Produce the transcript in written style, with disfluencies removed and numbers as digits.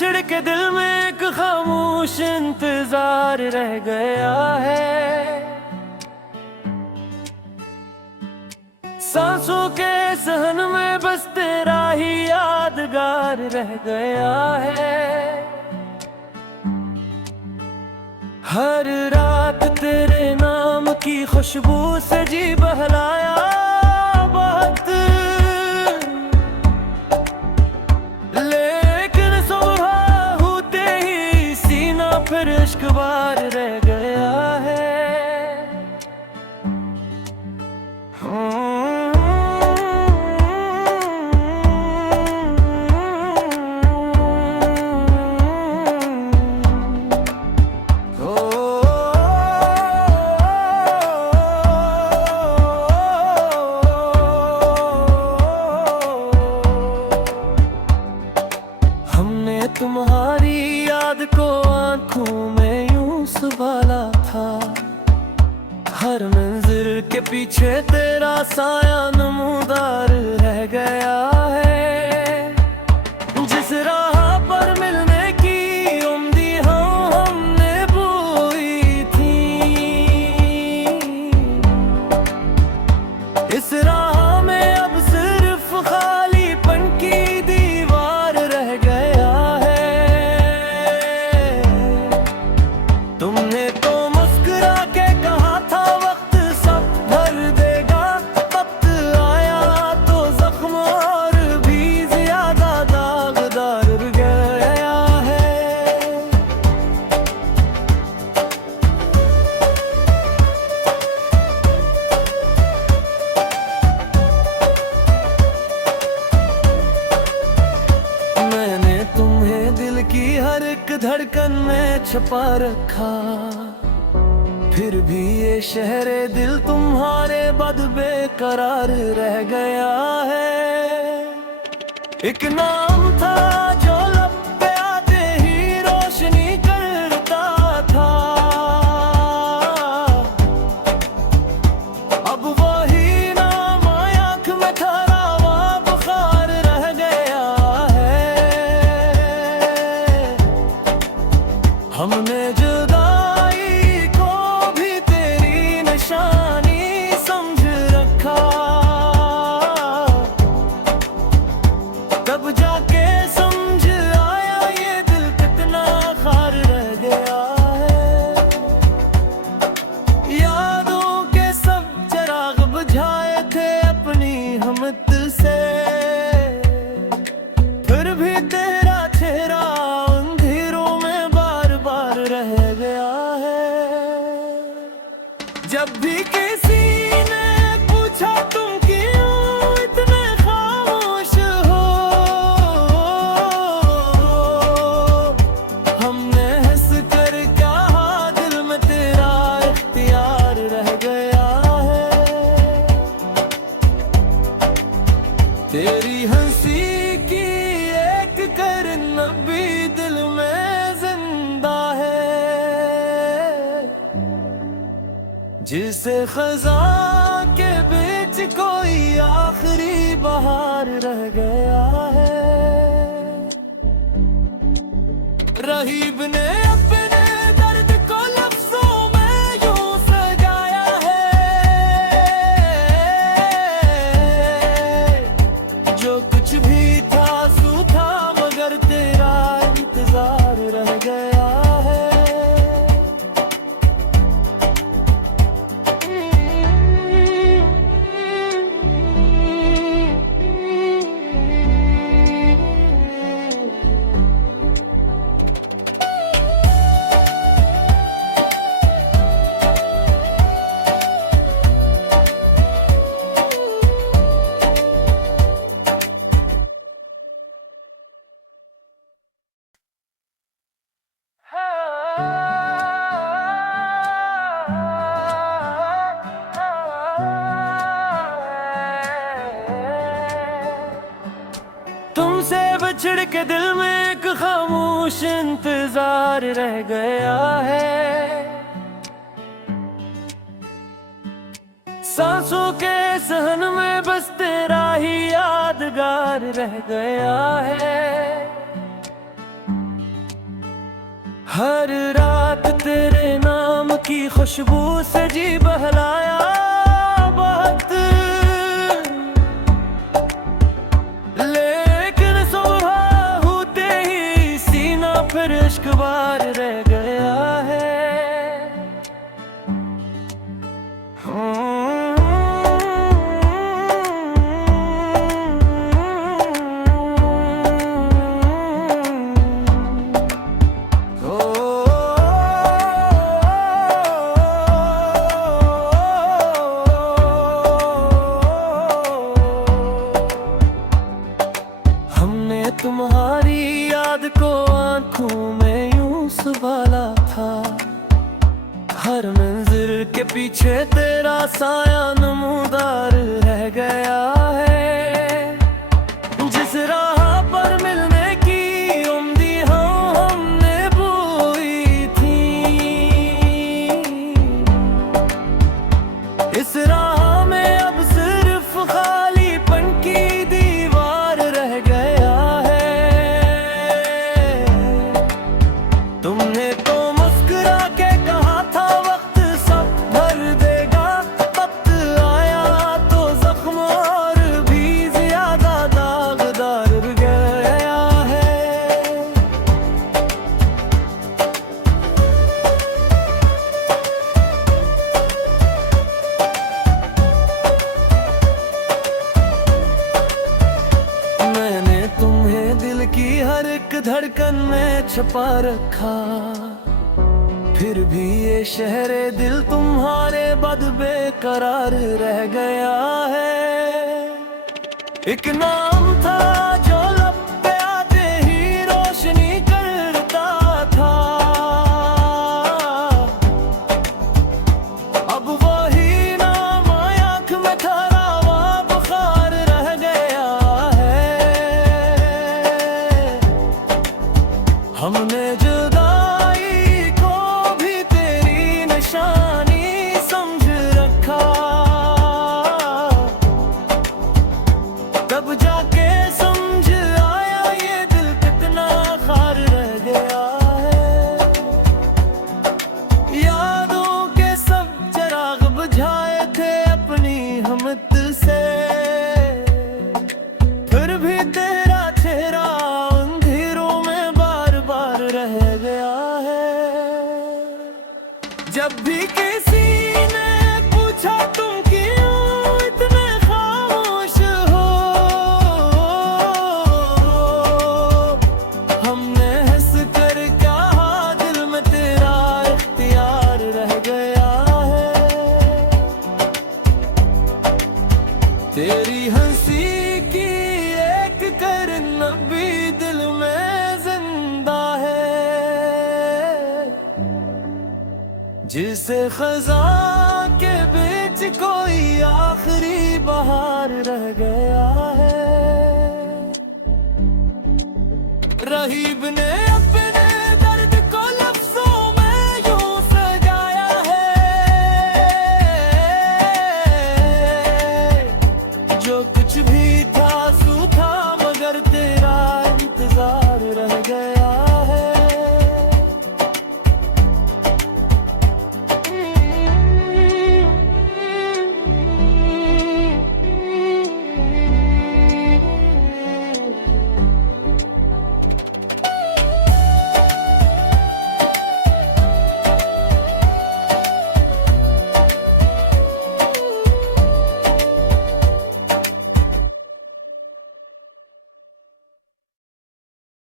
बिछड़ के दिल में एक खामोश इंतजार रह गया है। सांसों के सहन में बस तेरा ही यादगार रह गया है। हर रात तेरे नाम की खुशबू से जी बहलाया बहुत, लेकिन सुबह होते ही सीना फिर इश्कबार रह गया है। तुम्हारी याद को आंखों में यूं संभाला था, हर मंजिल के पीछे तेरा साया नमूदार रह गया है। जिस राह पर मिलने की उम्मीद हमने बोई थी, इस राह में अब सिर्फ खालीपन की दीवार रह गया। तुमने तो मुस्कुरा के कहा था वक्त सब भर देगा, वक्त आया तो जख्म और भी ज्यादा दागदार गया है। मैंने तुम्हें दिल की हर एक धड़कन में छुपा रखा, फिर भी ये शहरे दिल तुम्हारे बद बेकरार रह गया है। एक नाम था जो लब पे आते ही रोशनी करता था, अब वही नाम आँख में ठहरा हुआ बुखार रह गया है। हमने जुदाई को भी तेरी निशानी समझ रखा, तब जाके समझ आया ये दिल कितना खार रह गया है। यादों के सब चिराग बुझाए थे अपनी हिम्मत से, फिर भी तेरा चेहरा अंधेरों में बार बार रह गया है। जब भी किसी ने पूछा तुम क्यों इतने खामोश हो, हमने हंस कर कहा दिल में तेरा इख्तियार रह गया है। तेरी हंसी की एक करन भी दिल में जिंदा है, जिसे खज़ां के बीच कोई आखिरी बहार रह गया है। रहीब ने अपने दर्द को लफ्ज़ों में यूं सजाया है, जो कुछ भी था सू था मगर तेरा इंतजार रह गया है। तुमसे बिछड़ के दिल में एक खामोश इंतजार रह गया है। सांसों के सहन में बस तेरा ही यादगार रह गया है। हर रात तेरे नाम की खुशबू से जी बहलाया बहुत, लेकिन सुबह होते ही सीना फिर इश्क बार रह गया है। तुम्हारी याद को आंखों में यूं संभाला था, हर मंजिल के पीछे तेरा साया नमूदार रह गया है। जिस राह पर मिलने की उम्मीद हमने बोई थी, इस राह में अब सिर्फ खालीपन की दीवार रह गया है। तुमने तो मुस्कुरा के कहा था वक्त सब भर देगा, वक्त आया तो जख्म और भी ज्यादा दागदार गया है। मैंने तुम्हें दिल की हर एक धड़कन में छुपा रखा, फिर भी ये शहरे दिल तुम्हारे बद बेकरार रह गया है। एक नाम था जो लब पे आते ही रोशनी करता था, अब वही नाम आँख में ठहरा हुआ बुखार रह गया है। हमने जुदाई को भी तेरी निशानी समझ रखा, तब जाके समझ आया ये दिल कितना खार रह गया है। यादों के सब चिराग बुझाए थे अपनी हिम्मत से, फिर भी तेरा चेहरा अंधेरों में बार बार रह गया है। जब भी किसी ने पूछा तुम क्यों इतने खामोश हो, हमने हंस कर कहा दिल में तेरा इख्तियार रह गया है। तेरी हंसी की एक करन भी दिल में जिंदा है, जिसे खज़ां के बीच कोई आखिरी बहार रह गया।